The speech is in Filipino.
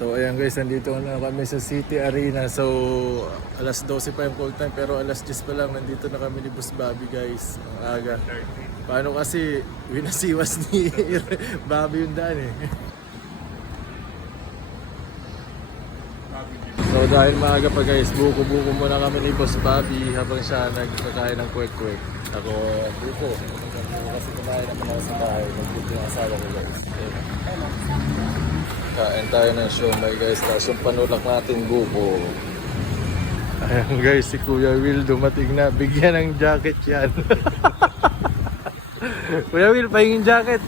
So ayan guys, nandito na kami sa City Arena. So alas 12 pa yung call time pero alas 10 pa lang nandito na kami ni Boss Bobby guys. Ang aga. Paano kasi winasiwas ni Bobby yung daan eh. So dahil maaga pa guys, buko-buko muna kami ni Boss Bobby habang siya nagkakain ng kwek-kwek. Ako buko. Kasi kumain naman ako sa bahay. Nagbuto yung asawa ko guys. Kain tayo ng siomay guys. Tapos yung panulak natin buko. Ayan guys, si Kuya Will dumating na. Bigyan ng jacket yan. Kuya Will, pahingin jacket.